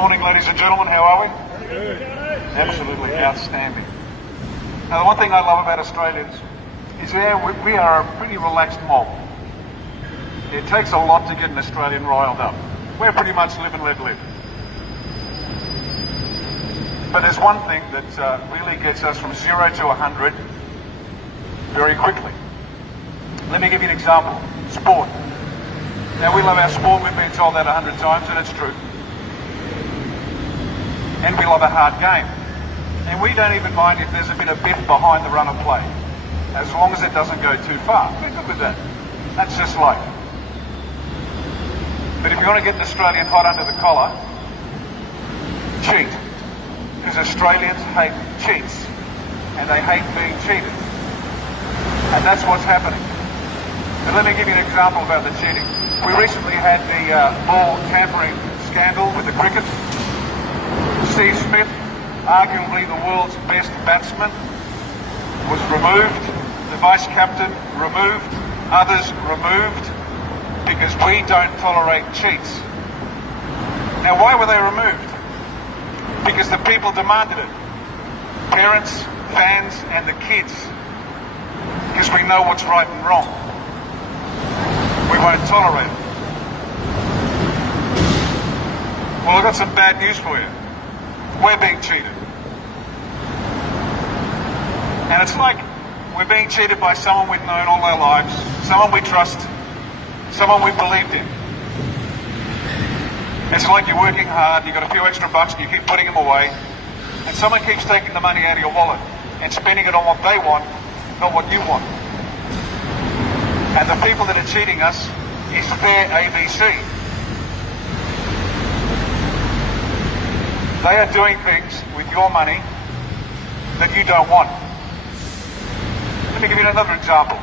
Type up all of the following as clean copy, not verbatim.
Morning, ladies and gentlemen. How are we? Absolutely outstanding. Now, the one thing I love about Australians is we are a pretty relaxed mob. It takes a lot to get an Australian riled up. We're pretty much live and let live. But there's one thing that really gets us from 0 to 100 very quickly. Let me give you an example. Sport. Now, we love our sport. We've been told that 100 times, and it's true. And we love a hard game. And we don't even mind if there's a bit of biff behind the run of play, as long as it doesn't go too far. We're good with that. That's just life. But if you want to get an Australian hot under the collar, cheat. Because Australians hate cheats, and they hate being cheated. And that's what's happening. But let me give you an example about the cheating. We recently had the ball tampering scandal with the cricket. Steve Smith, arguably the world's best batsman, was removed. The vice captain removed. Others removed, because we don't tolerate cheats. Now, why were they removed? Because the people demanded it. Parents, fans, and the kids. Because we know what's right and wrong. We won't tolerate it. Well, I've got some bad news for you. We're being cheated. And it's like we're being cheated by someone we've known all our lives, someone we trust, someone we've believed in. It's like you're working hard, you've got a few extra bucks and you keep putting them away, and someone keeps taking the money out of your wallet and spending it on what they want, not what you want. And the people that are cheating us is their ABC. They are doing things with your money that you don't want. Let me give you another example.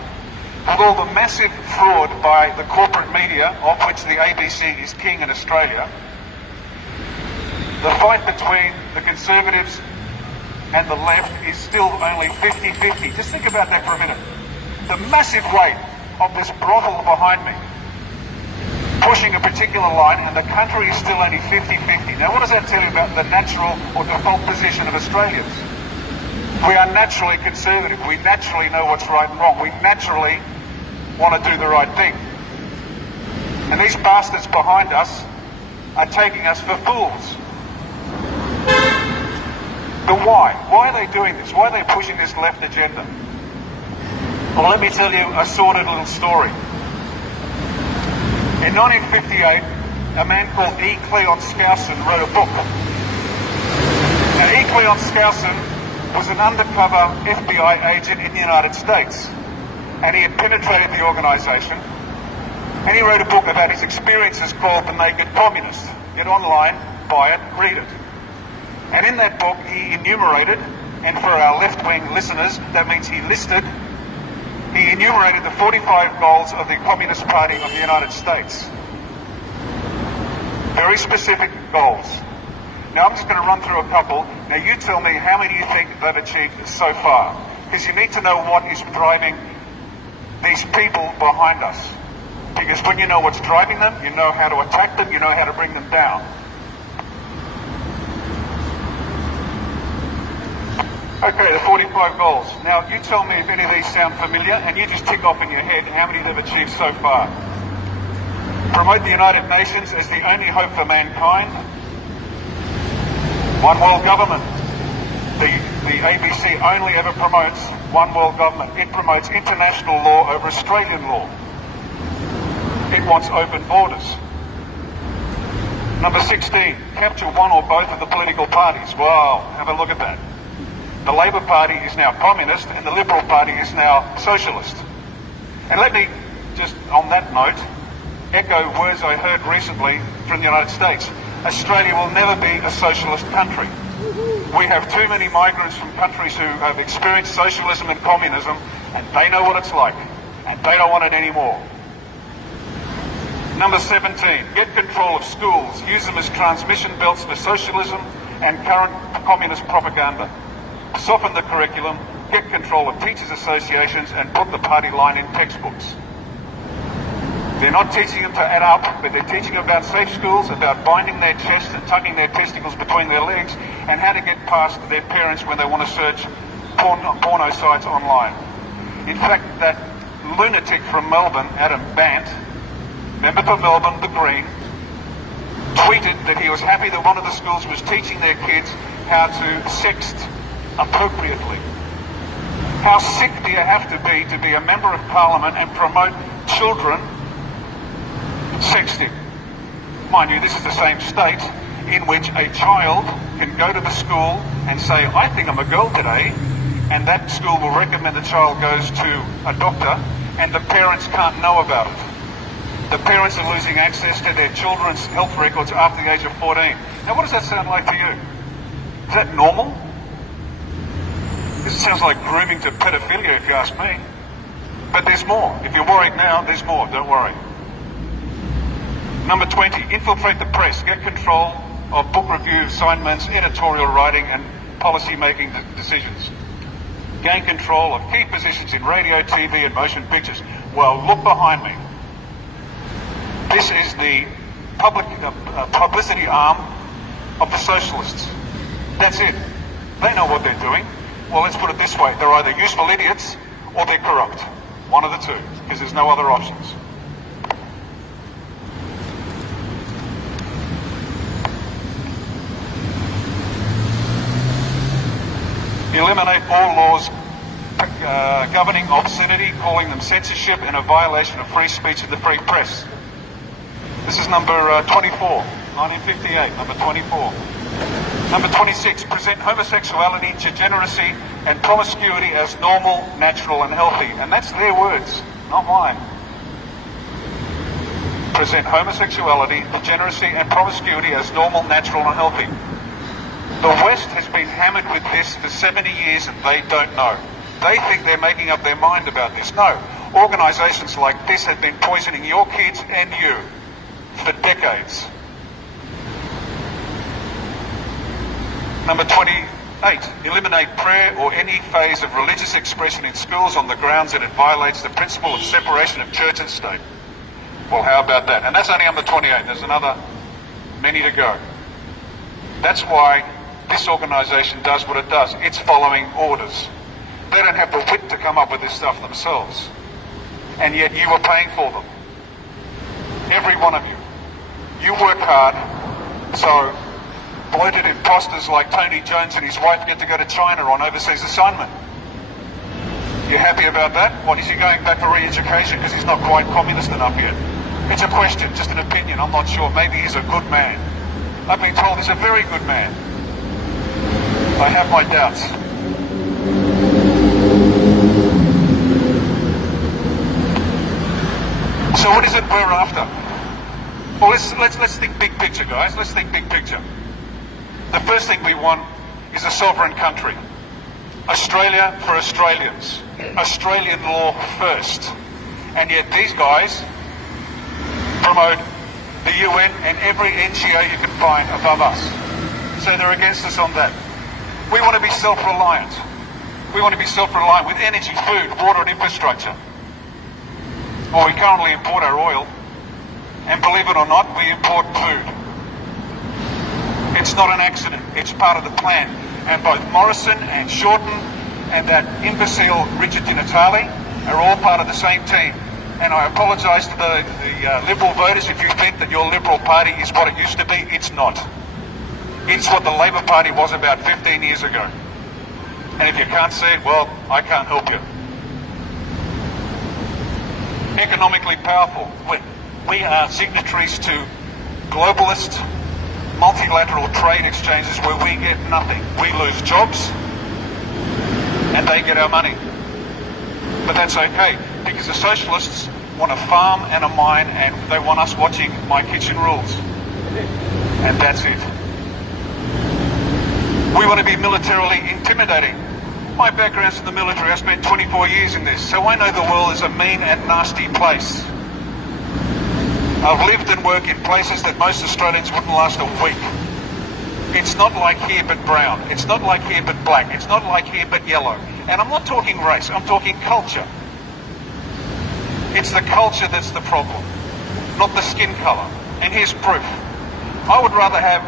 With all the massive fraud by the corporate media, of which the ABC is king in Australia, the fight between the Conservatives and the left is still only 50-50. Just think about that for a minute. The massive weight of this brothel behind me, pushing a particular line, and the country is still only 50-50. Now, what does that tell you about the natural or default position of Australians? We are naturally conservative. We naturally know what's right and wrong. We naturally want to do the right thing. And these bastards behind us are taking us for fools. But why? Why are they doing this? Why are they pushing this left agenda? Well, let me tell you a sordid little story. In 1958, a man called E. Cleon Skousen wrote a book. Now, E. Cleon Skousen was an undercover FBI agent in the United States, and he had penetrated the organisation, and he wrote a book about his experiences called The Naked Communist. Get online, buy it, read it. And in that book he enumerated, and for our left-wing listeners, that means he listed, he enumerated the 45 goals of the Communist Party of the United States. Very specific goals. Now, I'm just going to run through a couple. Now, you tell me how many you think they've achieved so far. Because you need to know what is driving these people behind us. Because when you know what's driving them, you know how to attack them, you know how to bring them down. Okay, the 45 goals. Now, you tell me if any of these sound familiar, and you just tick off in your head how many they've achieved so far. Promote the United Nations as the only hope for mankind. One world government. The ABC only ever promotes one world government. It promotes international law over Australian law. It wants open borders. Number 16, capture one or both of the political parties. Wow, have a look at that. The Labor Party is now communist and the Liberal Party is now socialist. And let me just, on that note, echo words I heard recently from the United States. Australia will never be a socialist country. We have too many migrants from countries who have experienced socialism and communism, and they know what it's like, and they don't want it anymore. Number 17, get control of schools. Use them as transmission belts for socialism and current communist propaganda. Soften the curriculum, get control of teachers' associations, and put the party line in textbooks. They're not teaching them to add up, but they're teaching them about safe schools, about binding their chests and tucking their testicles between their legs, and how to get past their parents when they want to search porno sites online. In fact, that lunatic from Melbourne, Adam Bant, member for Melbourne, the Green, tweeted that he was happy that one of the schools was teaching their kids how to sext appropriately. How sick do you have to be a member of Parliament and promote children sexting? Mind you, this is the same state in which a child can go to the school and say, I think I'm a girl today, and that school will recommend the child goes to a doctor, and the parents can't know about it. The parents are losing access to their children's health records after the age of 14. Now, what does that sound like to you? Is that normal? This sounds like grooming to pedophilia, if you ask me. But there's more. If you're worried now, there's more. Don't worry. Number 20, infiltrate the press. Get control of book review assignments, editorial writing, and policy-making decisions. Gain control of key positions in radio, TV, and motion pictures. Well, look behind me. This is the publicity arm of the socialists. That's it. They know what they're doing. Well, let's put it this way. They're either useful idiots or they're corrupt. One of the two, because there's no other options. Eliminate all laws governing obscenity, calling them censorship and a violation of free speech and the free press. This is number 24, 1958, number 24. Number 26, present homosexuality, degeneracy and promiscuity as normal, natural and healthy. And that's their words, not mine. Present homosexuality, degeneracy and promiscuity as normal, natural and healthy. The West has been hammered with this for 70 years and they don't know. They think they're making up their mind about this. No, organisations like this have been poisoning your kids and you for decades. Number 28, eliminate prayer or any phase of religious expression in schools on the grounds that it violates the principle of separation of church and state. Well, how about that? And that's only number 28. There's another many to go. That's why this organisation does what it does. It's following orders. They don't have the wit to come up with this stuff themselves. And yet you are paying for them. Every one of you. You work hard, so bloated imposters like Tony Jones and his wife get to go to China on overseas assignment. You happy about that? What, is he going back for re-education because he's not quite communist enough yet? It's a question, just an opinion, I'm not sure. Maybe he's a good man. I've been told he's a very good man. I have my doubts. So what is it we're after? Well, let's think big picture, guys. Let's think big picture. The first thing we want is a sovereign country. Australia for Australians. Australian law first. And yet these guys promote the UN and every NGO you can find above us. So they're against us on that. We want to be self-reliant. We want to be self-reliant with energy, food, water and infrastructure. Well, we currently import our oil. And believe it or not, we import food. It's not an accident. It's part of the plan. And both Morrison and Shorten and that imbecile Richard Di Natale are all part of the same team. And I apologise to the Liberal voters if you think that your Liberal Party is what it used to be. It's not. It's what the Labor Party was about 15 years ago. And if you can't see it, well, I can't help you. Economically powerful. We are signatories to globalist multilateral trade exchanges where we get nothing. We lose jobs and they get our money. But that's okay because the socialists want a farm and a mine and they want us watching My Kitchen Rules. And that's it. We want to be militarily intimidating. My background's in the military. I spent 24 years in this, so I know the world is a mean and nasty place. I've lived and worked in places that most Australians wouldn't last a week. It's not like here but brown. It's not like here but black. It's not like here but yellow. And I'm not talking race, I'm talking culture. It's the culture that's the problem. not the skin colour. And here's proof. I would rather have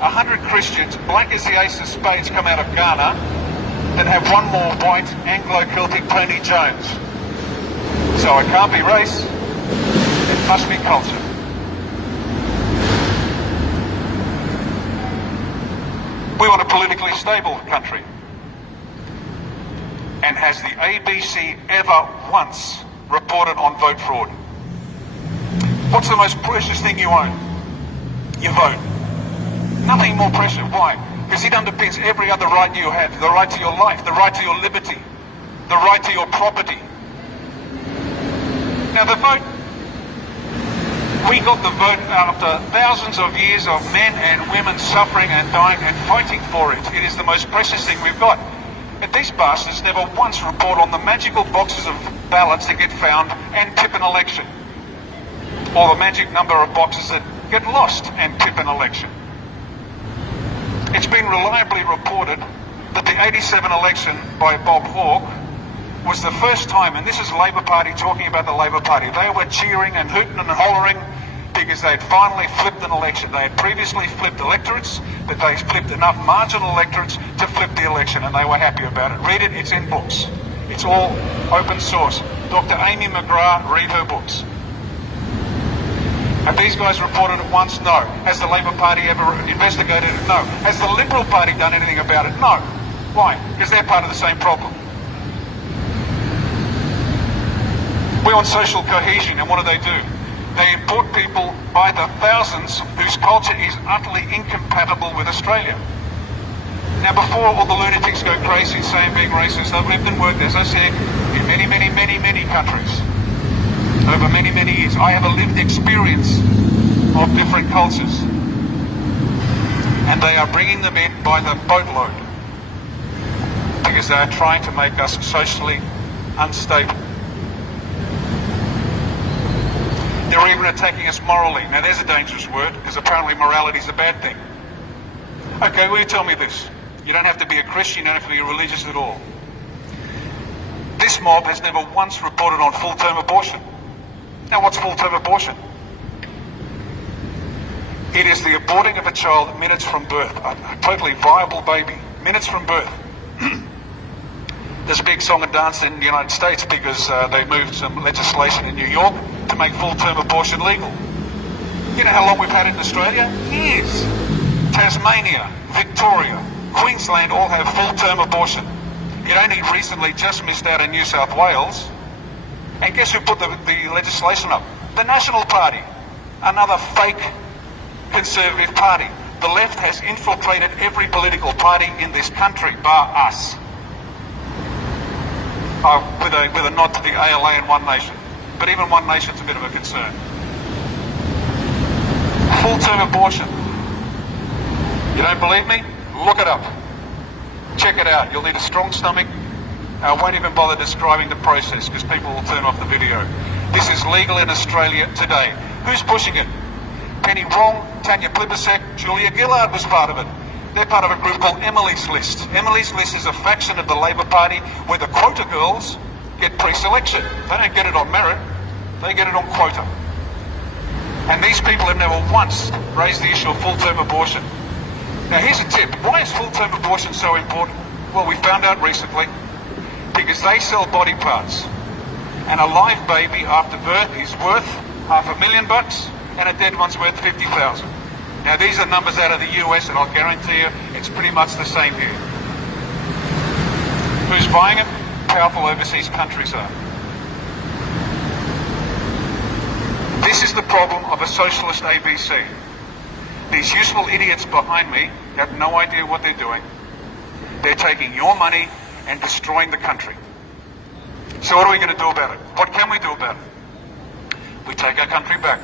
100 Christians, black as the ace of spades, come out of Ghana than have one more white Anglo-Celtic Tony Jones. So it can't be race, it must be culture. We want a politically stable country. And has the ABC ever once reported on vote fraud? What's the most precious thing you own? Your vote. Nothing more precious. Why? Because it underpins every other right you have. The right to your life, the right to your liberty, the right to your property. Now the vote, we got the vote after thousands of years of men and women suffering and dying and fighting for it. It is the most precious thing we've got. And these bastards never once report on the magical boxes of ballots that get found and tip an election. Or the magic number of boxes that get lost and tip an election. It's been reliably reported that the 87 election by Bob Hawke was the first time, and this is Labor Party talking about the Labor Party, they were cheering and hooting and hollering because they had finally flipped an election. They had previously flipped electorates, but they flipped enough marginal electorates to flip the election, and they were happy about it. Read it, it's in books. It's all open source. Dr. Amy McGrath, read her books. Have these guys reported it once? No. Has the Labor Party ever investigated it? No. Has the Liberal Party done anything about it? No. Why? Because they're part of the same problem. We want social cohesion, and what do? They import people by the thousands whose culture is utterly incompatible with Australia. Now, before all the lunatics go crazy saying being racist, I've lived and worked, as I said, in many, many, many, many countries. Over many, many years. I have a lived experience of different cultures. And they are bringing them in by the boatload. Because they are trying to make us socially unstable. They're even attacking us morally. Now there's a dangerous word, because apparently morality is a bad thing. Okay, will you tell me this? You don't have to be a Christian, you don't have to be religious at all. This mob has never once reported on full-term abortion. Now what's full-term abortion? It is the aborting of a child minutes from birth, a totally viable baby, minutes from birth. There's a big song and dance in the United States because they moved some legislation in New York to make full-term abortion legal. You know how long we've had it in Australia? Years. Tasmania, Victoria, Queensland all have full-term abortion. It only recently just missed out in New South Wales. And guess who put the legislation up? The National Party, another fake conservative party. The left has infiltrated every political party in this country, bar us. With a nod to the ALA and One Nation. But even One Nation's a bit of a concern. Full-term abortion. You don't believe me? Look it up. Check it out. You'll need a strong stomach. I won't even bother describing the process because people will turn off the video. This is legal in Australia today. Who's pushing it? Penny Wong, Tanya Plibersek, Julia Gillard was part of it. They're part of a group called Emily's List. Emily's List is a faction of the Labor Party where the quota girls get pre-selection. They don't get it on merit, they get it on quota. And these people have never once raised the issue of full-term abortion. Now here's a tip. Why is full-term abortion so important? Well, we found out recently. Because they sell body parts. And a live baby after birth is worth $500,000 and a dead one's worth $50,000. Now these are numbers out of the US and I'll guarantee you it's pretty much the same here. Who's buying it? Powerful overseas countries are. This is the problem of a socialist ABC. These useful idiots behind me have no idea what they're doing. They're taking your money and destroying the country. So what are we going to do about it? What can we do about it? We take our country back.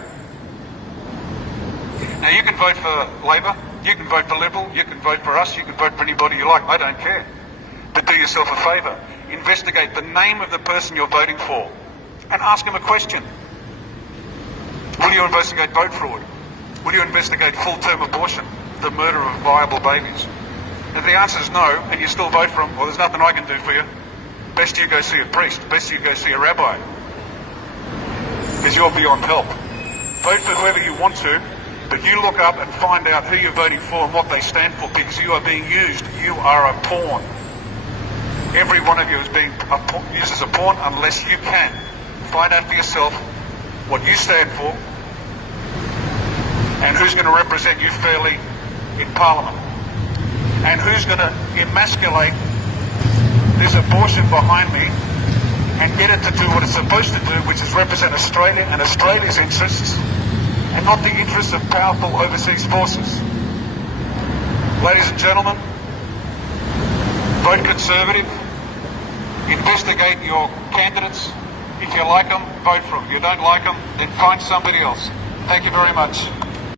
Now you can vote for Labor, you can vote for Liberal, you can vote for us, you can vote for anybody you like, I don't care. But do yourself a favour. Investigate the name of the person you're voting for and ask him a question. Will you investigate vote fraud? Will you investigate full-term abortion, the murder of viable babies? If the answer is no, and you still vote for them, well, there's nothing I can do for you. Best you go see a priest. Best you go see a rabbi. Because you're beyond help. Vote for whoever you want to, but you look up and find out who you're voting for and what they stand for, because you are being used. You are a pawn. Every one of you is being used as a pawn unless you can find out for yourself what you stand for and who's going to represent you fairly in Parliament, and who's going to emasculate this abortion behind me and get it to do what it's supposed to do, which is represent Australia and Australia's interests, and not the interests of powerful overseas forces. Ladies and gentlemen, vote Conservative. Investigate your candidates. If you like them, vote for them. If you don't like them, then find somebody else. Thank you very much.